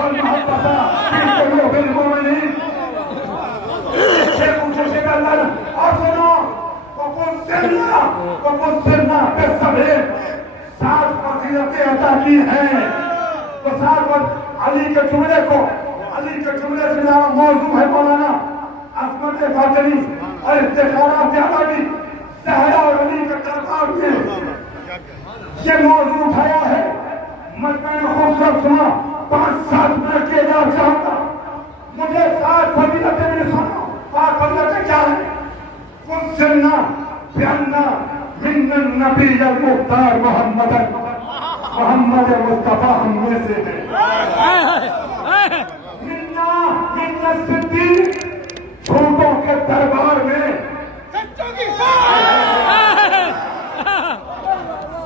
والمحبة في قلوب المؤمنين. شيخ شيخ الله أصلا وفسرنا بالسبعين. 7 فضیلتیں عطا کی ہیں. تو 7 علی کے جملے کو، علی کے جملے سے میرا موضوع ہے مولانا عصمت فاطمی اور افتخارات علاوی زہرا اور علی کے دربار میں یہ موضوع اٹھایا ہے. میں نے خوبصورت سنا. 5-7 منٹ کے اجازت چاہوں گا. مجھے 7 فضیلتیں میں نے سنا. 5 فضیلتیں کیا ہیں؟ فسرنا بأن من النبی المختار محمد مصطفیٰ ہم میں سے ہے. من الصدیق جھوٹوں کے دربار میں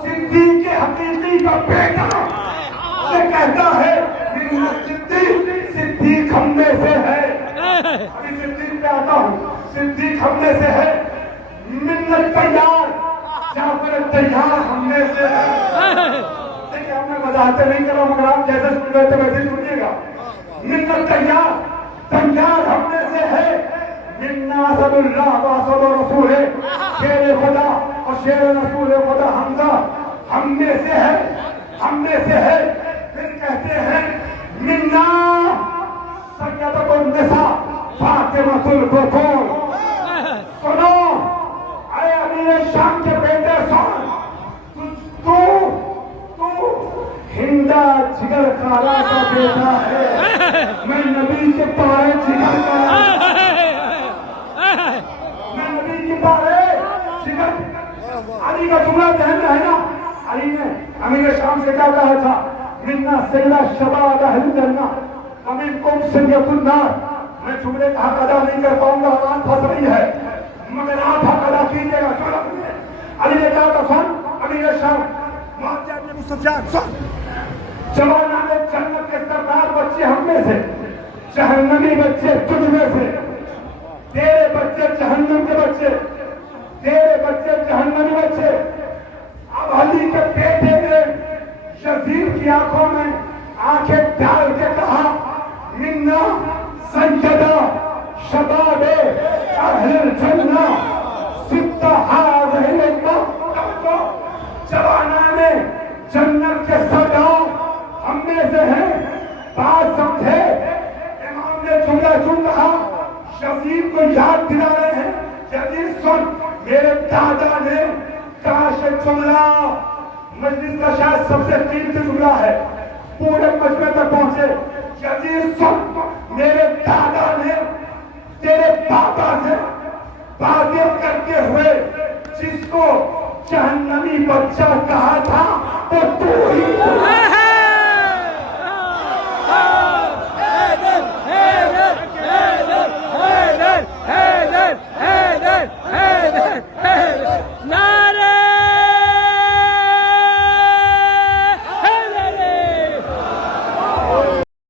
صدیق حقیقی کا بیٹا یہ کہتا ہے من الصدیق، صدیق ہم میں سے ہے. ابھی صدیق پہ آتا ہوں. صدیق ہم میں سے ہے. من التیار، جعفر التیار ہم میں سے ہے. دیکھیں ہم نے وضاحتیں نہیں کر رہا مگر آپ جیسے سن رہے تھے ویسے سنیے گا. من التیار، تیار ہم میں سے ہے. منا اسد اللہ و اسد رسول، شیر خدا اور شیر رسول خدا حمزہ ہم میں سے ہے. ہم میں سے ہے. پھر کہتے ہیں منا سیدۃ النساء فاطمۃ البتول. سنو اے امیر شام کے بیٹے سن، تو ہندا جگر کارا کا بیٹا ہے. میں نبی کے پارے جگر کارا، میں نبی کے پارے جگر. علی کا جملہ ذہن میں ہے نا. علی نے امیر شام سے کیا کہا تھا؟ منا سیدہ شباب اہل الجنہ ومنکم سیدۃ النار. میں جملے کا حق ادا نہیں کر پاؤں گا، آواز پھنس رہی ہے مگر آپ حق ادا کیجیے گا. علی نے کہا تھا سن امیر شام معاویہ بن ابو سفیان سن، جوانان جنت کے سردار بچے ہم میں سے، جہنمی بچے تجھ میں سے. تیرے بچے جہنم کے بچے، تیرے بچے جہنمی بچے. اب علی کے بیٹے نے یزید کی آنکھوں میں آنکھیں ڈال کے کہا منا سیدہ شباب اہل الجنہ ستہ ہذہ الامہ. جوانان جنت کے سردار ہم میں سے ہیں. بات سمجھے؟ امام نے جملہ کیوں کہا؟ یزید کو یاد دلا رہے ہیں. یزید سن، میرے دادا نے کاش جملہ مجلس کا شاید سب سے قیمتی جملہ ہے، پورے مجمع تک پہنچے. یزید سن، میرے دادا نے تیرے پاپا سے باتیں کرتے ہوئے جس کو جہنمی بچہ کہا تھا وہ تو ہی